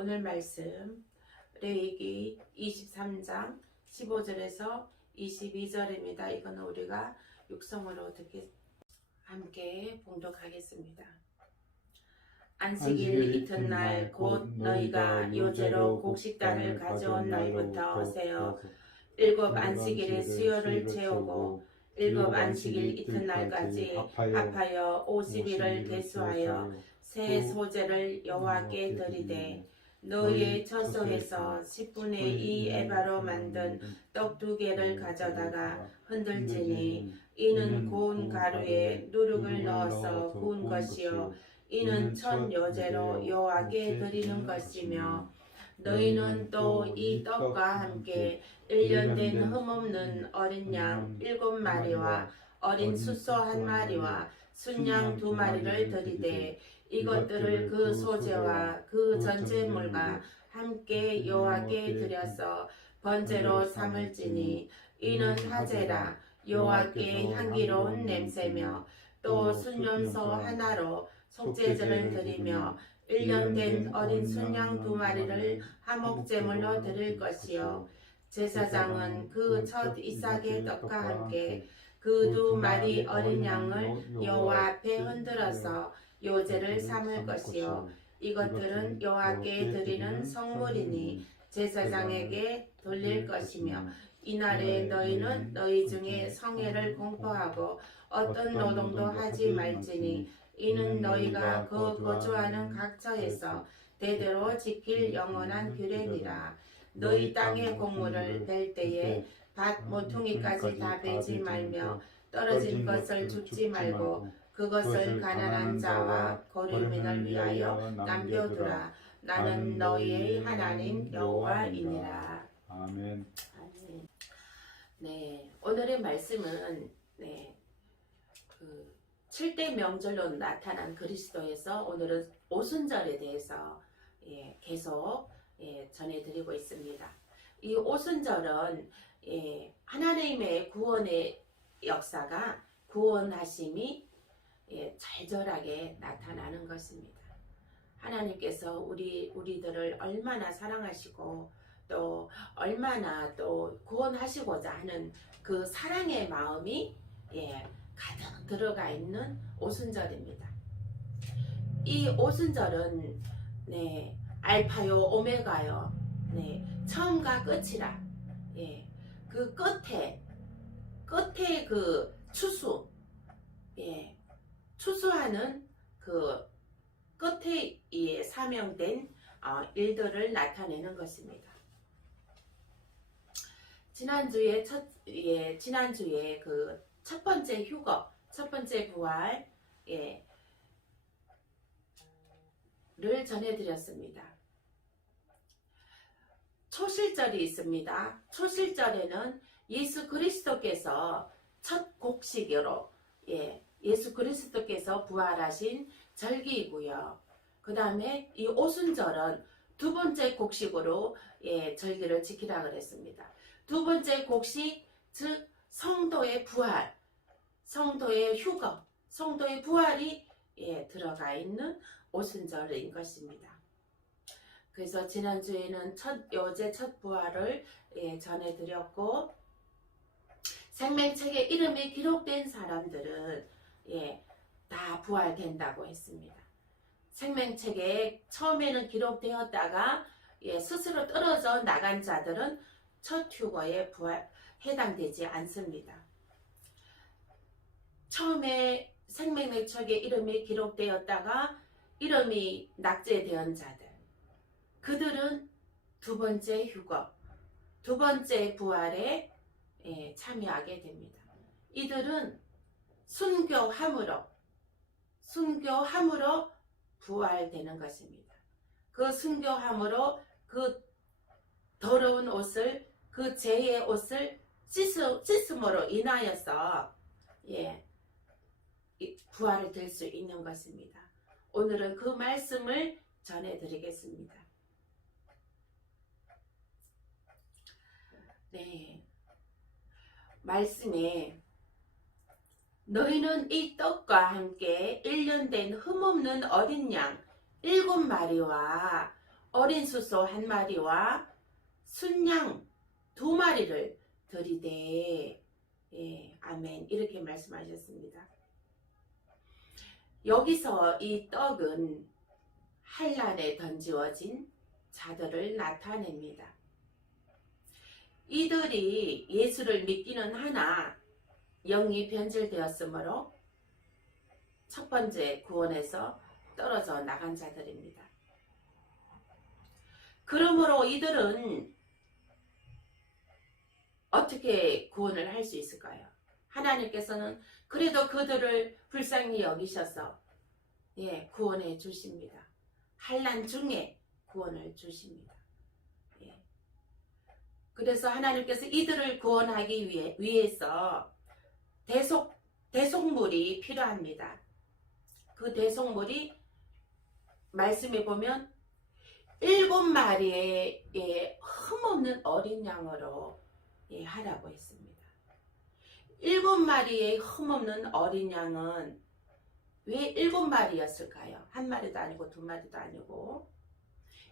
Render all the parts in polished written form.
오늘 말씀 레위기 23장 15절에서 22절입니다. 이거는 우리가 육성으로 함께 봉독하겠습니다. 안식일 이튿날 곧 너희가 요제로 곡식단을 가져온 날부터 세어 7 안식일의 수요를 채우고 7 안식일 이튿날까지 합하여 50일을 계수하여 새 소제를 여호와께 드리되 너희의 처소에서 10분의 2 에바로 만든 떡 2개를 가져다가 흔들지니 이는 고운 가루에 누룩을 넣어서 구운 것이요 이는 첫 요제로 여호와께 드리는 것이며 너희는 또 이 떡과 함께 1년 된 흠없는 어린 양 7마리와 어린 숫소 1마리와 순양 2마리를 드리되 이것들을 그 소제와 그 전제물과 함께 여호와께 드려서 번제로 삼을지니 이는 화제라 여호와께 향기로운 냄새며 또 순염소 하나로 속죄제를 드리며 1년 된 어린 순양 2마리를 화목제물로 드릴 것이요 제사장은 그 첫 이삭의 떡과 함께 그 2마리 어린 양을 여호와 앞에 흔들어서 요제를 삼을 것이요 이것들은 여호와께 드리는 성물이니 제사장에게 돌릴 것이며 이날에 너희는 너희 중에 성회를 공포하고 어떤 노동도 하지 말지니 이는 너희가 그 거주하는 각처에서 대대로 지킬 영원한 규례니라. 너희 땅의 곡물을 벨 때에 밭 모퉁이까지 다 베지 말며 떨어진 것을 줍지 말고 그것을 가난한 자와 거류민을 위하여 남겨두라. 나는 너희의 하나님 여호와이니라. 아멘. 아멘. 네, 오늘의 말씀은 그 7대 명절로 나타난 그리스도에서 오늘은 오순절에 대해서 계속 전해드리고 있습니다. 이 오순절은 하나님의 구원의 역사가 구원하심이 절절하게 나타나는 것입니다. 하나님께서 우리들을 얼마나 사랑하시고 또 얼마나 또 구원하시고자 하는 그 사랑의 마음이 가득 들어가 있는 오순절입니다. 이 오순절은 알파요 오메가요 처음과 끝이라 그 끝에 그 추수하는 그 끝에 사명된 일들을 나타내는 것입니다. 지난주에 그 첫 번째 휴거, 첫 번째 부활 를 전해드렸습니다. 초실절이 있습니다. 초실절에는 예수 그리스도께서 첫 곡식으로 예수 그리스도께서 부활하신 절기이고요. 그 다음에 이 오순절은 두 번째 곡식으로 절기를 지키라 그랬습니다. 두 번째 곡식, 즉 성도의 부활, 성도의 휴거, 성도의 부활이 들어가 있는 오순절인 것입니다. 그래서 지난주에는 첫 요제 첫 부활을 전해드렸고 생명책에 이름이 기록된 사람들은 다 부활된다고 했습니다. 생명책에 처음에는 기록되었다가 스스로 떨어져 나간 자들은 첫 휴거에 해당되지 않습니다. 처음에 생명책에 이름이 기록되었다가 이름이 낙제된 자들, 그들은 두 번째 휴거, 두 번째 부활에 참여하게 됩니다. 이들은 순교함으로 부활되는 것입니다. 그 순교함으로 그 더러운 옷을, 그 죄의 옷을 씻음으로 인하여서 부활을 될 수 있는 것입니다. 오늘은 그 말씀을 전해드리겠습니다. 말씀에 너희는 이 떡과 함께 1년 된 흠없는 어린 양 7마리와 어린 수소 1마리와 순양 2마리를 드리되, 예, 아멘. 이렇게 말씀하셨습니다. 여기서 이 떡은 한란에 던지워진 자들을 나타냅니다. 이들이 예수를 믿기는 하나 영이 변질되었으므로 첫 번째 구원에서 떨어져 나간 자들입니다. 그러므로 이들은 어떻게 구원을 할 수 있을까요? 하나님께서는 그래도 그들을 불쌍히 여기셔서, 예, 구원해 주십니다. 환난 중에 구원을 주십니다. 예. 그래서 하나님께서 이들을 구원하기 위해서 대속물이 필요합니다. 그 대속물이 말씀에 보면 7마리의 흠없는 어린 양으로, 예, 하라고 했습니다. 7마리의 흠없는 어린 양은 왜 7마리였을까요? 1마리도 아니고 2마리도 아니고,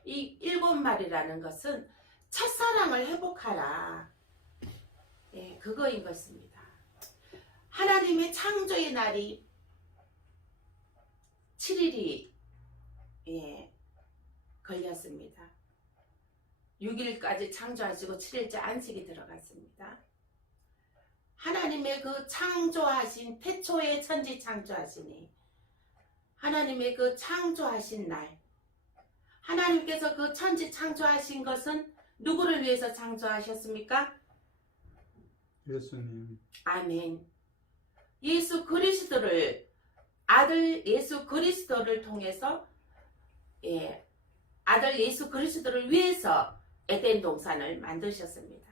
이 7마리라는 것은 첫사랑을 회복하라, 예, 그거인 것입니다. 하나님의 창조의 날이 7일이, 예, 걸렸습니다. 6일까지 창조하시고 7일째 안식이 들어갔습니다. 하나님의 그 창조하신 태초의 천지 창조하시니 하나님의 그 창조하신 날, 하나님께서 그 천지 창조하신 것은 누구를 위해서 창조하셨습니까? 예수님. 아멘. 예수 그리스도를, 아들 예수 그리스도를 통해서, 예, 아들 예수 그리스도를 위해서 에덴 동산을 만드셨습니다.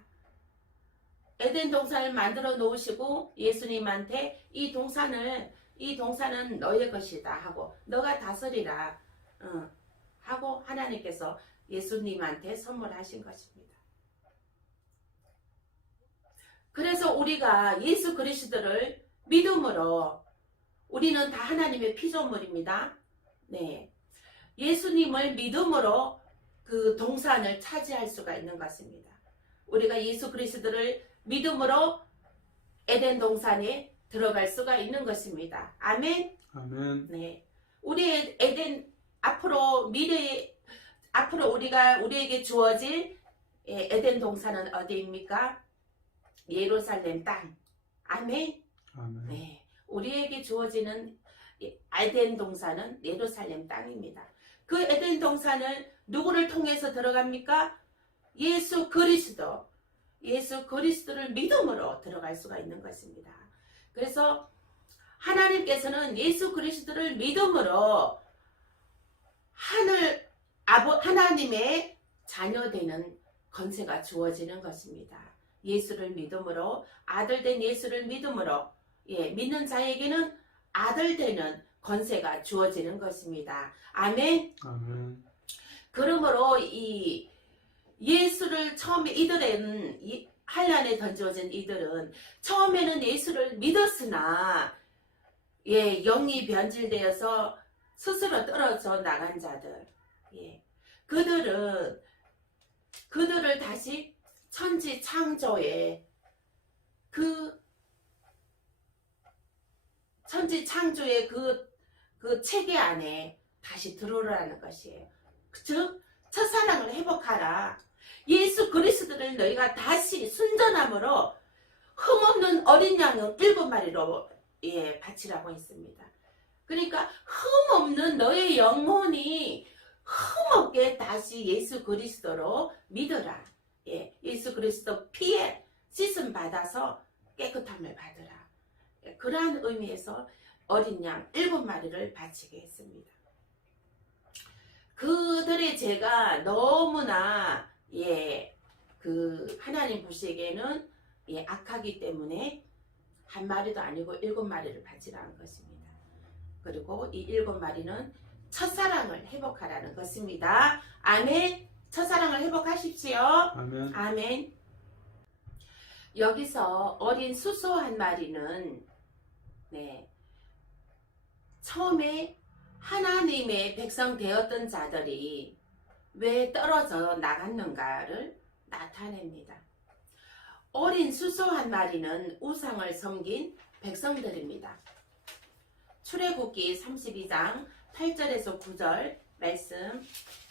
에덴 동산을 만들어 놓으시고 예수님한테 이 동산은 너의 것이다 하고 너가 다스리라, 하고 하나님께서 예수님한테 선물하신 것입니다. 그래서 우리가 예수 그리스도를 믿음으로, 우리는 다 하나님의 피조물입니다. 네, 예수님을 믿음으로 그 동산을 차지할 수가 있는 것입니다. 우리가 예수 그리스도를 믿음으로 에덴 동산에 들어갈 수가 있는 것입니다. 아멘. 아멘. 네, 우리의 에덴 앞으로 우리에게 주어질, 예, 에덴 동산은 어디입니까? 예루살렘 땅. 아멘. 아멘. 네, 우리에게 주어지는 에덴 동산은 예루살렘 땅입니다. 그 에덴 동산을 누구를 통해서 들어갑니까? 예수 그리스도를 믿음으로 들어갈 수가 있는 것입니다. 그래서 하나님께서는 예수 그리스도를 믿음으로 하나님의 자녀되는 권세가 주어지는 것입니다. 예수를 믿음으로, 아들된 예수를 믿음으로, 예, 믿는 자에게는 아들되는 권세가 주어지는 것입니다. 아멘. 아멘. 그러므로 이 예수를 처음에 한란에 던져진 이들은 처음에는 예수를 믿었으나, 예, 영이 변질되어서 스스로 떨어져 나간 자들, 예, 그들을 다시 천지 창조의 그 체계 안에 다시 들어오라는 것이에요. 즉 첫사랑을 회복하라. 예수 그리스도를 너희가 다시 순전함으로 흠없는 어린 양은 7마리로, 예, 바치라고 했습니다. 그러니까 흠없는 너의 영혼이 흠없게 다시 예수 그리스도로 믿어라. 예, 예수 그리스도 피에 씻음 받아서 깨끗함을 받으라. 예, 그러한 의미에서 어린 양 7마리를 바치게 했습니다. 그들의 죄가 너무나, 예, 그 하나님 보시기에는, 예, 악하기 때문에 1마리도 아니고 7마리를 바치라는 것입니다. 그리고 이 7마리는 첫사랑을 회복하라는 것입니다. 아멘. 첫사랑을 회복하십시오. 아멘. 아멘. 여기서 어린 수소 1마리는, 네, 처음에 하나님의 백성 되었던 자들이 왜 떨어져 나갔는가를 나타냅니다. 어린 수소 한 마리는 우상을 섬긴 백성들입니다. 출애굽기 32장 8절에서 9절 말씀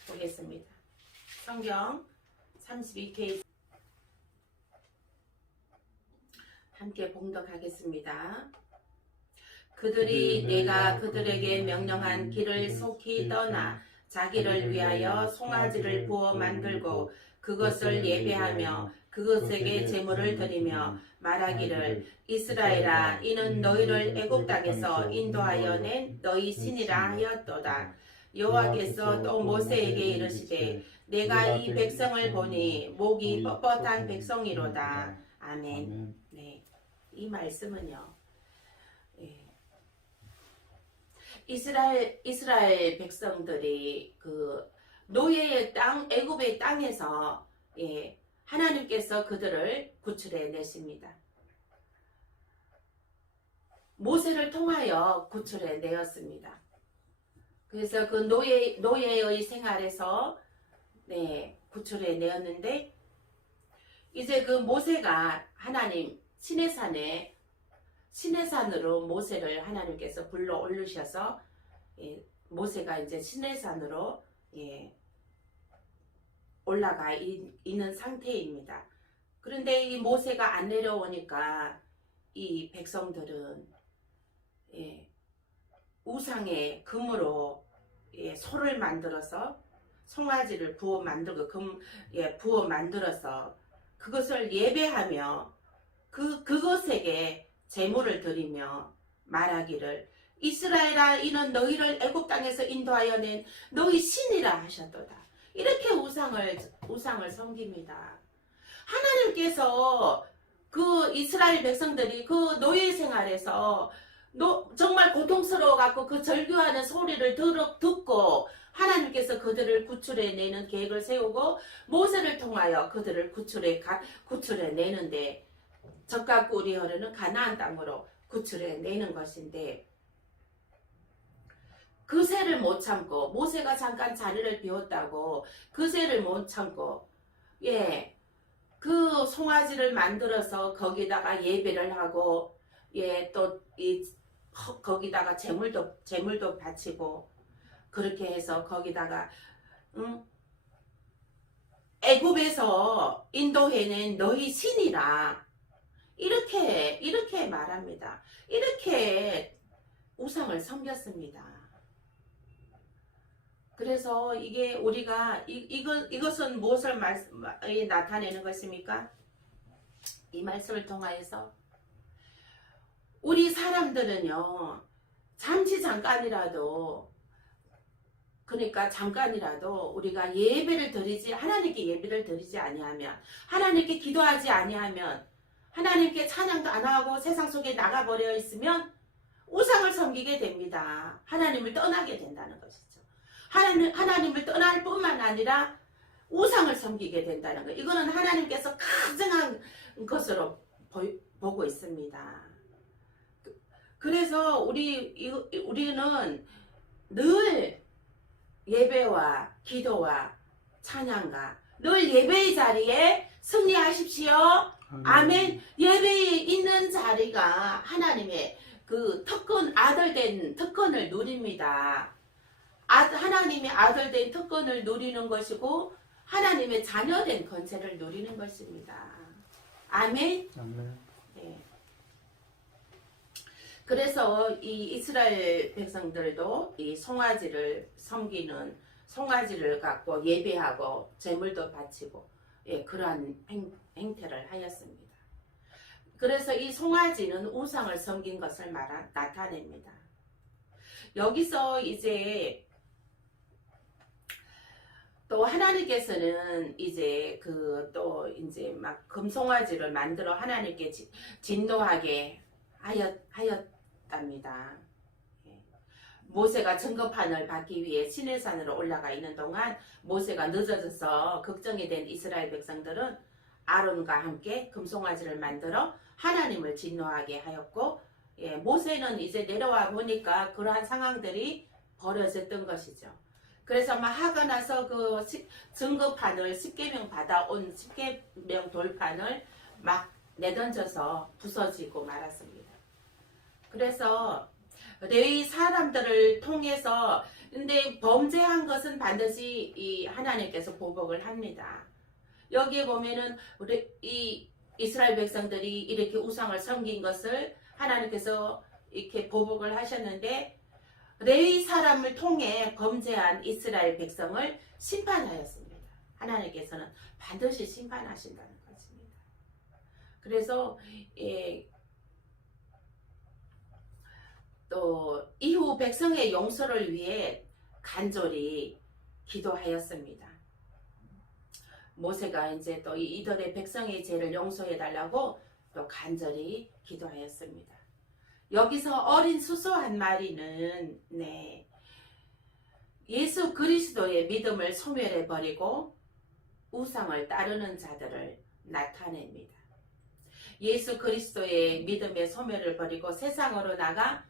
보겠습니다. 성경 32페이지 함께 봉독하겠습니다. 그들이 내가 그들에게 명령한 길을 속히 떠나 자기를 위하여 송아지를 부어 만들고 그것을 예배하며 그것에게 제물을 드리며 말하기를 이스라엘아 이는 너희를 애굽 땅에서 인도하여 낸 너희 신이라 하였도다. 여호와께서 또 모세에게 이르시되 내가 이 백성을 보니 목이 뻣뻣한 백성이로다. 아멘. 네, 이 말씀은요. 이스라엘 백성들이 그 노예의 땅 애굽의 땅에서 하나님께서 그들을 구출해 내십니다. 모세를 통하여 구출해 내었습니다. 그래서 그 노예의 생활에서 구출해 내었는데 이제 그 모세가 하나님 시내산으로 모세를 하나님께서 불러 올리셔서 모세가 이제 시내산으로 올라가 있는 상태입니다. 그런데 이 모세가 안 내려오니까 이 백성들은 우상의 금으로 소를 만들어서 송아지를 부어 만들고 부어 만들어서 그것을 예배하며 그것에게 제물을 드리며 말하기를 이스라엘아 이는 너희를 애굽 땅에서 인도하여 낸 너희 신이라 하셨도다. 이렇게 우상을 섬깁니다. 하나님께서 그 이스라엘 백성들이 그 노예 생활에서 정말 고통스러워 갖고 그 절규하는 소리를 듣고 하나님께서 그들을 구출해 내는 계획을 세우고 모세를 통하여 그들을 구출해 내는데 적과 꿀이 흐르는 가나안 땅으로 구출해 내는 것인데 그새를 못 참고 모세가 잠깐 자리를 비웠다고 그새를 못 참고 그 송아지를 만들어서 거기다가 예배를 하고 또 거기다가 제물도 바치고 그렇게 해서 거기다가 애굽에서 인도해낸 너희 신이라 이렇게 말합니다. 이렇게 우상을 섬겼습니다. 그래서 이게 우리가 이것은 무엇을 나타내는 것입니까? 이 말씀을 통하여서 우리 사람들은요 잠깐이라도 우리가 예배를 드리지 하나님께 예배를 드리지 아니하면 하나님께 기도하지 아니하면 하나님께 찬양도 안 하고 세상 속에 나가버려 있으면 우상을 섬기게 됩니다. 하나님을 떠나게 된다는 것이죠. 하나님을 떠날 뿐만 아니라 우상을 섬기게 된다는 것. 이거는 하나님께서 가증한 것으로 보고 있습니다. 그래서 우리는 늘 예배와 기도와 찬양과 늘 예배의 자리에 승리하십시오. 아멘. 예배에 있는 자리가 하나님의 그 아들된 특권을 누립니다. 하나님의 아들된 특권을 누리는 것이고 하나님의 자녀된 권세를 누리는 것입니다. 아멘. 아멘. 네. 그래서 이 이스라엘 백성들도 이 송아지를 섬기는 송아지를 갖고 예배하고 제물도 바치고 그러한 행태를 하였습니다. 그래서 이 송아지는 우상을 섬긴 것을 나타냅니다. 여기서 이제 또 하나님께서는 이제 막 금송아지를 만들어 하나님께 진노하게 하였답니다. 모세가 증거판을 받기 위해 시내산으로 올라가 있는 동안 모세가 늦어져서 걱정이 된 이스라엘 백성들은 아론과 함께 금송아지를 만들어 하나님을 진노하게 하였고 모세는 이제 내려와 보니까 그러한 상황들이 벌어졌던 것이죠. 그래서 막 하고 나서 그 증거판을 10계명 받아온 10계명 돌판을 막 내던져서 부서지고 말았습니다. 그래서 레위 사람들을 통해서 근데 범죄한 것은 반드시 이 하나님께서 보복을 합니다. 여기에 보면은 우리 이 이스라엘 백성들이 이렇게 우상을 섬긴 것을 하나님께서 이렇게 보복을 하셨는데 레위 사람을 통해 범죄한 이스라엘 백성을 심판하였습니다. 하나님께서는 반드시 심판하신다는 것입니다. 그래서 또 이후 백성의 용서를 위해 간절히 기도하였습니다. 모세가 이제 또 이들의 백성의 죄를 용서해 달라고 또 간절히 기도하였습니다. 여기서 어린 수소 한 마리는 예수 그리스도의 믿음을 소멸해 버리고 우상을 따르는 자들을 나타냅니다. 예수 그리스도의 믿음의 소멸을 버리고 세상으로 나가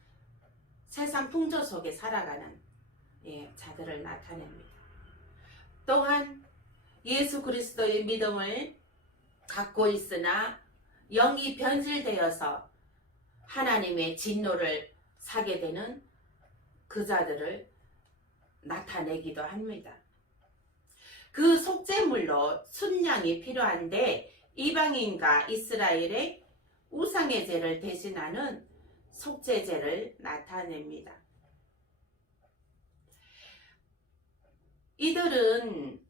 세상 풍조 속에 살아가는 자들을 나타냅니다. 또한 예수 그리스도의 믿음을 갖고 있으나 영이 변질되어서 하나님의 진노를 사게 되는 그 자들을 나타내기도 합니다. 그 속죄물로 순양이 필요한데 이방인과 이스라엘의 우상의 죄를 대신하는 속죄제를 나타냅니다. 이들은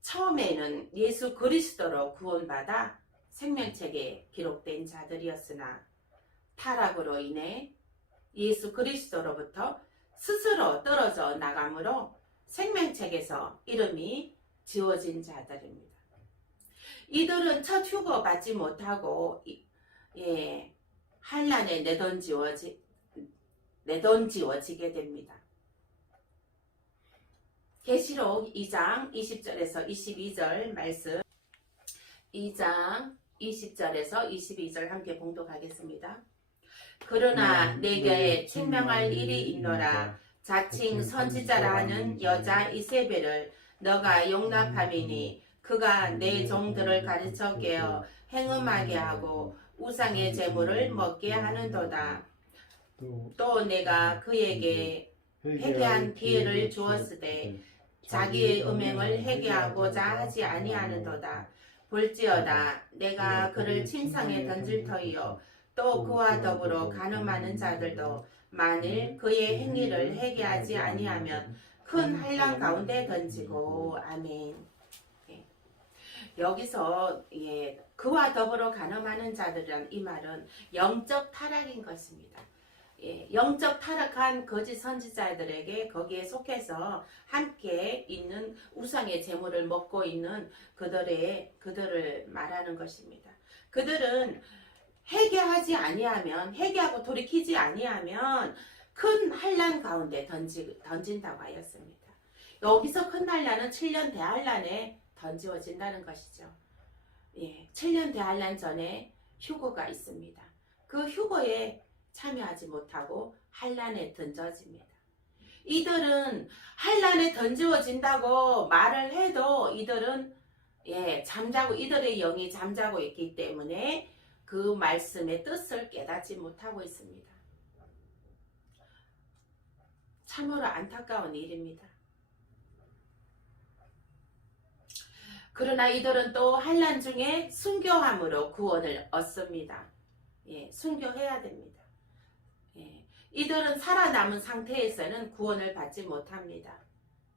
처음에는 예수 그리스도로 구원받아 생명책에 기록된 자들이었으나 타락으로 인해 예수 그리스도로부터 스스로 떨어져 나감으로 생명책에서 이름이 지워진 자들입니다. 이들은 첫 휴거 받지 못하고 환란에 내던지워지게 됩니다. 계시록 2장 20절에서 22절 말씀 2장 20절에서 22절 함께 봉독하겠습니다. 그러나 내게 책명할 일이 있노라. 자칭 선지자라 하는 여자 이세벨을 너가 용납함이니 그가 내 종들을 가르쳐 깨어 행음하게 하고 우상의 제물을 먹게 하는도다. 또 내가 그에게 회개한 기회를 주었으되 자기의 음행을 회개하고자 하지 아니하는도다. 볼지어다 내가 그를 침상에 던질 터이요 또 그와 더불어 간음하는 자들도 만일 그의 행위를 회개하지 아니하면 큰 환난 가운데 던지고. 아멘. 여기서 그와 더불어 간음하는 자들이란 이 말은 영적 타락인 것입니다. 영적 타락한 거짓 선지자들에게 거기에 속해서 함께 있는 우상의 제물을 먹고 있는 그들을 말하는 것입니다. 그들은 회개하지 아니하면 회개하고 돌이키지 아니하면 큰 환난 가운데 던진다고 하였습니다. 여기서 큰 환난은 7년 대환란에 던지워진다는 것이죠. 7년 대환란 전에 휴거가 있습니다. 그 휴거에 참여하지 못하고 환란에 던져집니다. 이들은 환란에 던지워진다고 말을 해도 이들은 잠자고 이들의 영이 잠자고 있기 때문에 그 말씀의 뜻을 깨닫지 못하고 있습니다. 참으로 안타까운 일입니다. 그러나 이들은 또 환난 중에 순교함으로 구원을 얻습니다. 순교해야 됩니다. 이들은 살아남은 상태에서는 구원을 받지 못합니다.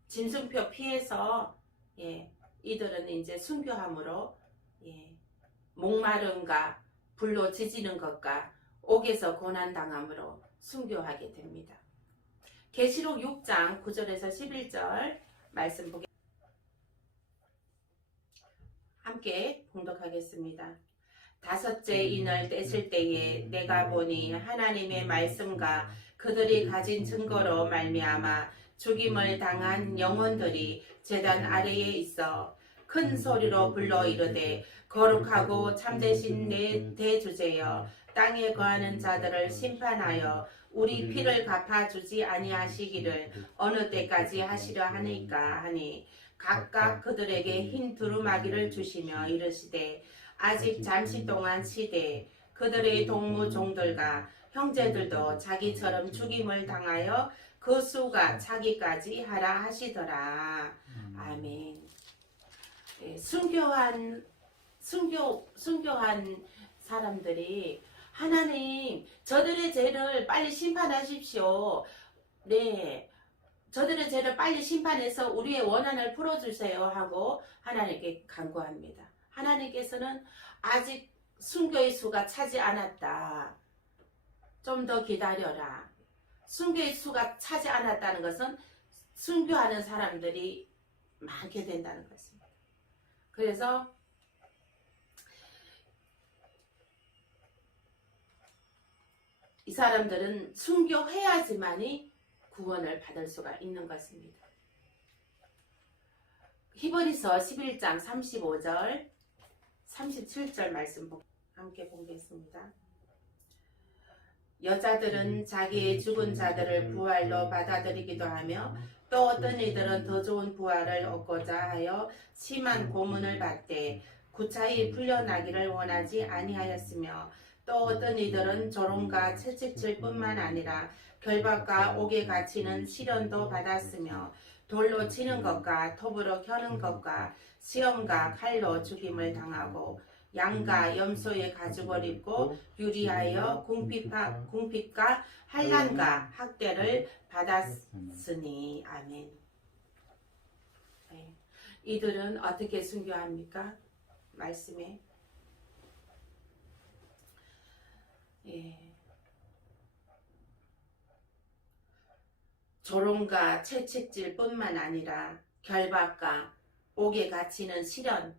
짐승표 피해서 이들은 이제 순교함으로 목마름과 불로 지지는 것과 옥에서 고난당함으로 순교하게 됩니다. 계시록 6장 9절에서 11절 말씀 보겠습니다. 함께 봉독하겠습니다. 다섯째 인을 뗐을 때에 내가 보니 하나님의 말씀과 그들이 가진 증거로 말미암아 죽임을 당한 영혼들이 제단 아래에 있어 큰 소리로 불러 이르되 거룩하고 참되신 내 대주제여 땅에 거하는 자들을 심판하여 우리 피를 갚아주지 아니하시기를 어느 때까지 하시려 하니까 하니 각각 그들에게 흰 두루마기를 주시며 이르시되 아직 잠시 동안 쉬되 그들의 동무 종들과 형제들도 자기처럼 죽임을 당하여 그 수가 차기까지 하라 하시더라. 아멘. 예, 순교한 사람들이 하나님 저들의 죄를 빨리 심판하십시오. 네, 저들의 죄를 빨리 심판해서 우리의 원한을 풀어주세요 하고 하나님께 간구합니다. 하나님께서는 아직 순교의 수가 차지 않았다. 좀 더 기다려라. 순교의 수가 차지 않았다는 것은 순교하는 사람들이 많게 된다는 것입니다. 그래서 이 사람들은 순교해야지만이 구원을 받을 수가 있는 것입니다. 히브리서 11장 35절 37절 말씀 함께 보겠습니다. 여자들은 자기의 죽은 자들을 부활로 받아들이기도 하며 또 어떤 이들은 더 좋은 부활을 얻고자 하여 심한 고문을 받되 구차히 풀려나기를 원하지 아니하였으며 또 어떤 이들은 조롱과 채찍질 뿐만 아니라 결박과 옥에 갇히는 시련도 받았으며 돌로 치는 것과 톱으로 켜는 것과 시험과 칼로 죽임을 당하고 양과 염소의 가죽을 입고 유리하여 궁핍과 환난과 학대를 받았으니. 아멘. 네. 이들은 어떻게 순교합니까? 말씀에 조롱과 채찍질 뿐만 아니라 결박과 옥에 갇히는 시련,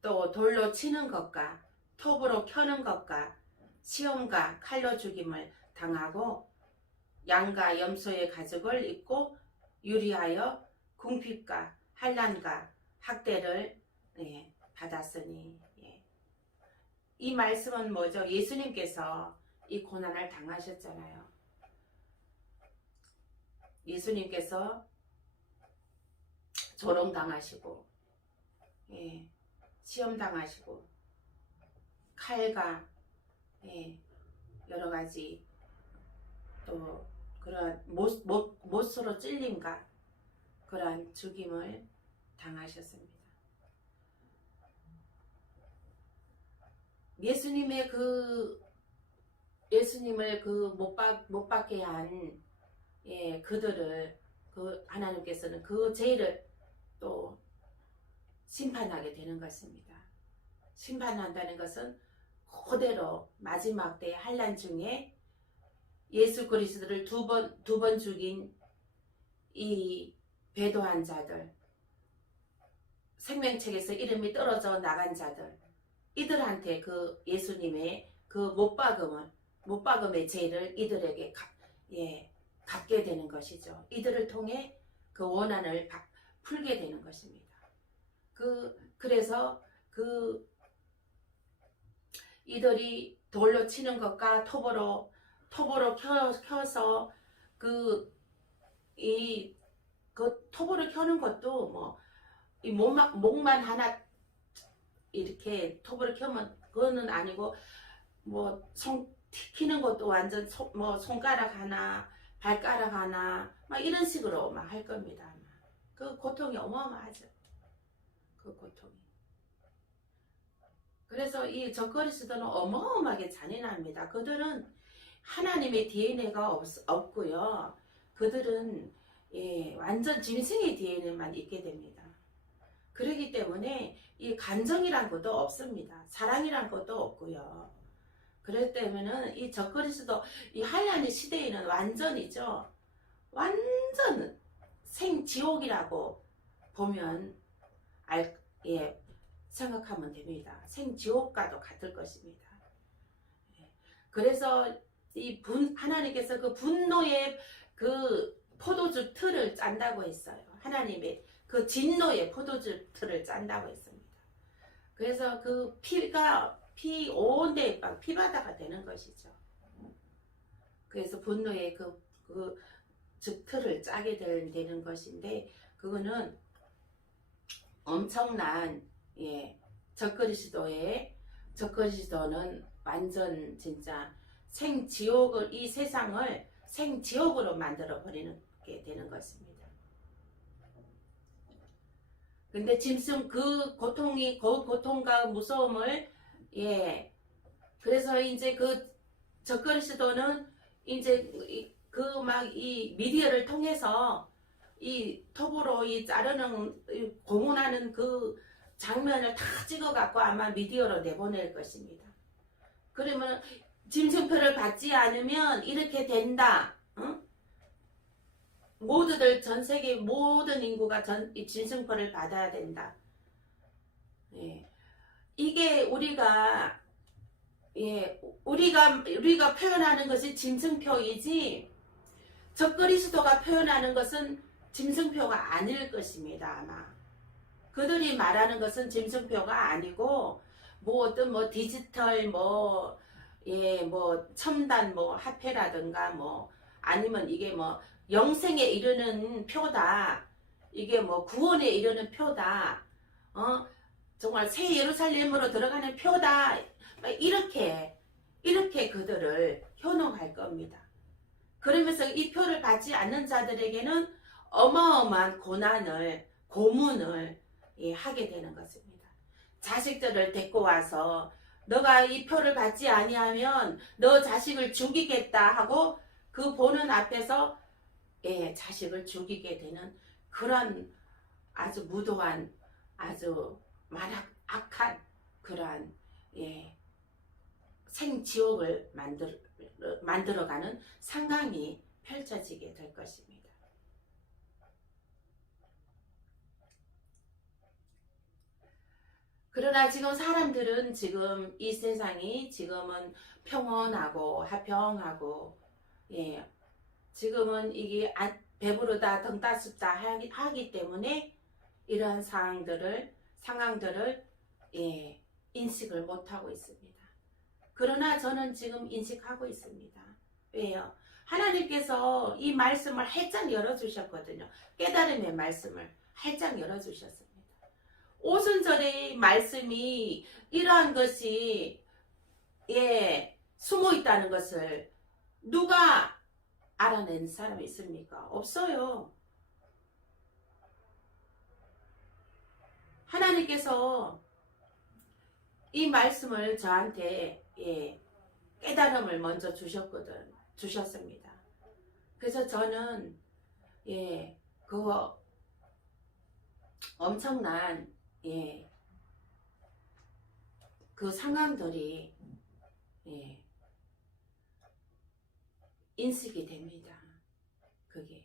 또 돌로 치는 것과 톱으로 켜는 것과 시험과 칼로 죽임을 당하고 양과 염소의 가죽을 입고 유리하여 궁핍과 환난과 학대를 받았으니. 이 말씀은 뭐죠? 예수님께서 이 고난을 당하셨잖아요. 예수님께서 조롱당하시고 시험당하시고 칼과 여러가지 또 그런 못으로 찔림과 그러한 죽임을 당하셨습니다. 예수님을 못 받게 한 그들을 하나님께서는 그 죄를 또 심판하게 되는 것입니다. 심판한다는 것은 그대로 마지막 때의 환난 중에 예수 그리스도를 두 번 죽인 이 배도한 자들, 생명책에서 이름이 떨어져 나간 자들, 이들한테 그 예수님의 그 못 박음의 죄를 이들에게 갚게 되는 것이죠. 이들을 통해 그 원한을 풀게 되는 것입니다. 그래서 이들이 돌로 치는 것과 톱으로 켜서 그 톱으로 켜는 것도 뭐 이 목만 하나 이렇게 톱으로 켜면 그거는 아니고 뭐 손 튀기는 것도 완전 손가락 하나 발가락 하나 막 이런 식으로 막 할 겁니다. 그 고통이 어마어마하죠. 그 고통이. 그래서 이 적그리스도는 어마어마하게 잔인합니다. 그들은 하나님의 DNA가 없고요. 그들은 완전 짐승의 DNA만 있게 됩니다. 그렇기 때문에 이 감정이란 것도 없습니다. 사랑이란 것도 없고요. 그렇기 때문에 이 적그리스도 이 한란의 시대에는 완전이죠. 완전 생지옥이라고 보면 생각하면 됩니다. 생지옥과도 같을 것입니다. 그래서 하나님께서 그 분노의 그 포도주 틀을 짠다고 했어요. 하나님의 그 진노의 포도주 틀을 짠다고 했습니다. 그래서 그 피가 온 데에 피바다가 되는 것이죠. 그래서 분노의 즉 틀을 짜게 되는 것인데, 그거는 엄청난, 예, 적그리스도는 완전 진짜 생지옥을, 이 세상을 생지옥으로 만들어 버리는 게 되는 것입니다. 근데 짐승 그 고통과 무서움을, 예, 그래서 이제 그 적그리스도는 이제 이 미디어를 통해서 이 톱으로 이 자르는, 고문하는 그 장면을 다 찍어갖고 아마 미디어로 내보낼 것입니다. 그러면 짐승표를 받지 않으면 이렇게 된다. 응? 모두들, 전 세계 모든 인구가 이 짐승표를 받아야 된다. 예. 이게 우리가, 예, 우리가 표현하는 것이 짐승표이지, 적그리스도가 표현하는 것은 짐승표가 아닐 것입니다. 아마 그들이 말하는 것은 짐승표가 아니고, 뭐 어떤 뭐 디지털 뭐, 예, 뭐 첨단 뭐 화폐라든가, 뭐 아니면 이게 뭐 영생에 이르는 표다, 이게 뭐 구원에 이르는 표다, 정말 새 예루살렘으로 들어가는 표다, 이렇게 그들을 현혹할 겁니다. 그러면서 이 표를 받지 않는 자들에게는 어마어마한 고문을, 예, 하게 되는 것입니다. 자식들을 데리고 와서 너가 이 표를 받지 아니하면 너 자식을 죽이겠다 하고 그 보는 앞에서, 예, 자식을 죽이게 되는 그런 아주 무도한, 아주 악한 그러한, 예, 생지옥을 만들어가는 상황이 펼쳐지게 될 것입니다. 그러나 지금 사람들은, 지금 이 세상이 지금은 평온하고 화평하고, 예, 지금은 이게 배부르다 등 따숩다 하기 때문에 이러한 상황들을, 예, 인식을 못하고 있습니다. 그러나 저는 지금 인식하고 있습니다. 왜요? 하나님께서 이 말씀을 활짝 열어주셨거든요. 깨달음의 말씀을 활짝 열어주셨습니다. 오순절의 말씀이 이러한 것이, 예, 숨어 있다는 것을 누가 알아낸 사람이 있습니까? 없어요. 하나님께서 이 말씀을 저한테, 예, 깨달음을 먼저 주셨습니다. 그래서 저는, 예, 그 엄청난, 예, 그 상황들이, 예, 인식이 됩니다. 그게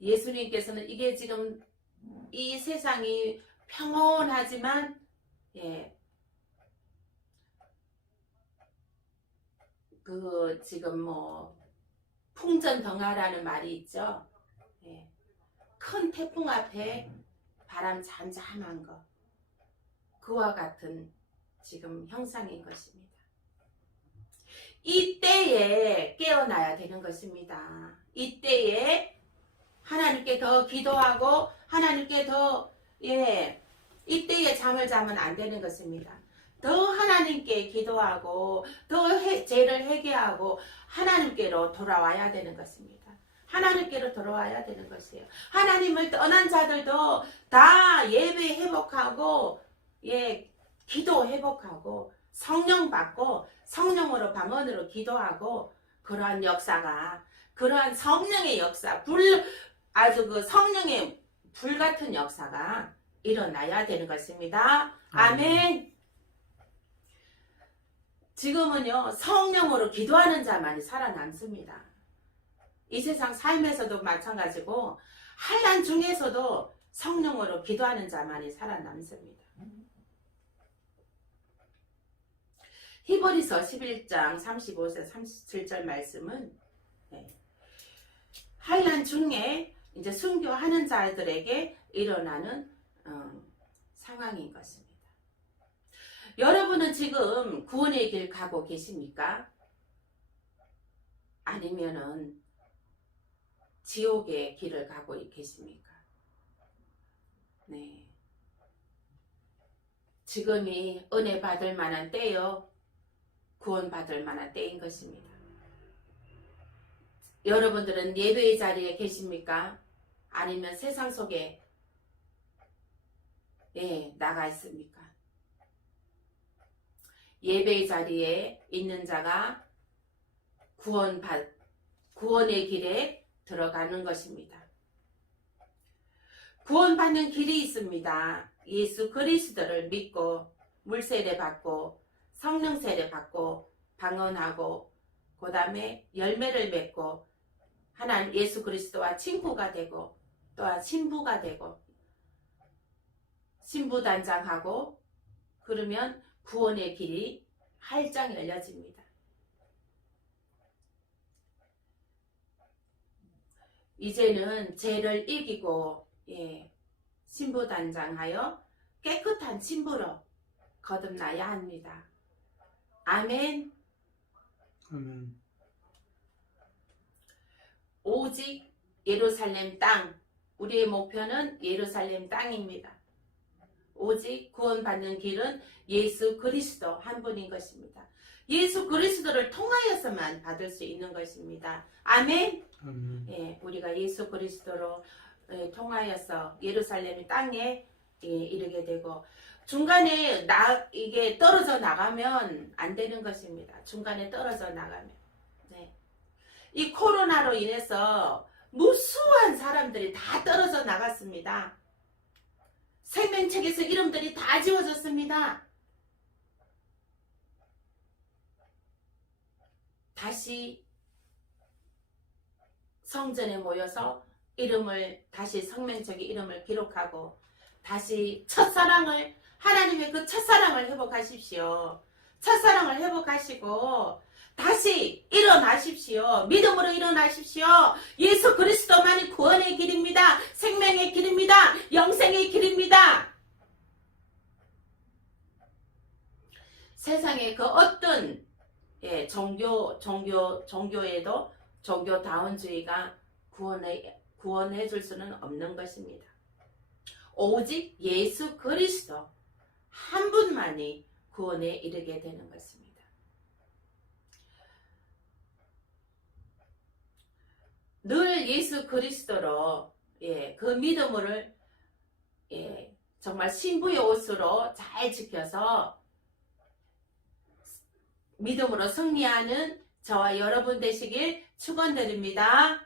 예수님께서는 이게 지금 이 세상이 평온하지만, 예, 그 지금 뭐 풍전등화라는 말이 있죠. 예, 큰 태풍 앞에 바람 잠잠한 것, 그와 같은 지금 형상인 것입니다. 이때에 깨어나야 되는 것입니다. 이때에 하나님께 더 기도하고 하나님께 더, 예, 이때에 잠을 자면 안 되는 것입니다. 더 하나님께 기도하고 더 죄를 회개하고 하나님께로 돌아와야 되는 것입니다. 하나님께로 돌아와야 되는 것이에요. 하나님을 떠난 자들도 다 예배 회복하고, 예, 기도 회복하고 성령 받고 성령으로 방언으로 기도하고, 그러한 역사가, 그러한 성령의 역사, 아주 그 성령의 불같은 역사가 일어나야 되는 것입니다. 아멘. 지금은요, 성령으로 기도하는 자만이 살아남습니다. 이 세상 삶에서도 마찬가지고 환난 중에서도 성령으로 기도하는 자만이 살아남습니다. 히브리서 11장 35절 37절 말씀은, 환난 중에 이제 순교하는 자들에게 일어나는 상황인 것입니다. 여러분은 지금 구원의 길 가고 계십니까? 아니면은 지옥의 길을 가고 계십니까? 네. 지금이 은혜 받을 만한 때요. 구원 받을 만한 때인 것입니다. 여러분들은 예배의 자리에 계십니까? 아니면 세상 속에 나가 있습니까? 예배의 자리에 있는 자가 구원의 길에 들어가는 것입니다. 구원받는 길이 있습니다. 예수 그리스도를 믿고 물세례 받고 성령 세례 받고 방언하고 그 다음에 열매를 맺고 하나님 예수 그리스도와 친구가 되고 또한 신부가 되고 신부단장하고 그러면 구원의 길이 활짝 열려집니다. 이제는 죄를 이기고 신부단장하여 깨끗한 신부로 거듭나야 합니다. 아멘. 아멘. 오직 예루살렘 땅, 우리의 목표는 예루살렘 땅입니다. 오직 구원받는 길은 예수 그리스도 한 분인 것입니다. 예수 그리스도를 통하여서만 받을 수 있는 것입니다. 아멘. 아멘. 우리가 예수 그리스도로 통하여서 예루살렘 땅에 이르게 되고 중간에 이게 떨어져 나가면 안 되는 것입니다. 중간에 떨어져 나가면. 이 코로나로 인해서 무수한 사람들이 다 떨어져 나갔습니다. 생명책에서 이름들이 다 지워졌습니다. 다시 성전에 모여서 다시 생명책의 이름을 기록하고 다시 하나님의 그 첫사랑을 회복하십시오. 첫사랑을 회복하시고 다시 일어나십시오. 믿음으로 일어나십시오. 예수 그리스도만이 구원의 길입니다. 생명의 길입니다. 영생의 길입니다. 세상의 그 어떤 종교에도 종교다운주의가 구원해 줄 수는 없는 것입니다. 오직 예수 그리스도 한 분만이 구원에 이르게 되는 것입니다. 늘 예수 그리스도로 그 믿음을 정말 신부의 옷으로 잘 지켜서 믿음으로 승리하는 저와 여러분 되시길 축원드립니다.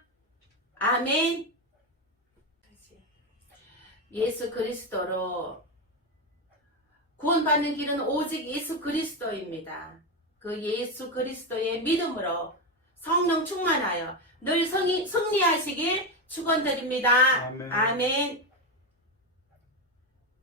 아멘. 예수 그리스도로 구원받는 길은 오직 예수 그리스도입니다. 그 예수 그리스도의 믿음으로 성령 충만하여 늘 승리하시길 축원드립니다. 아멘. 아멘.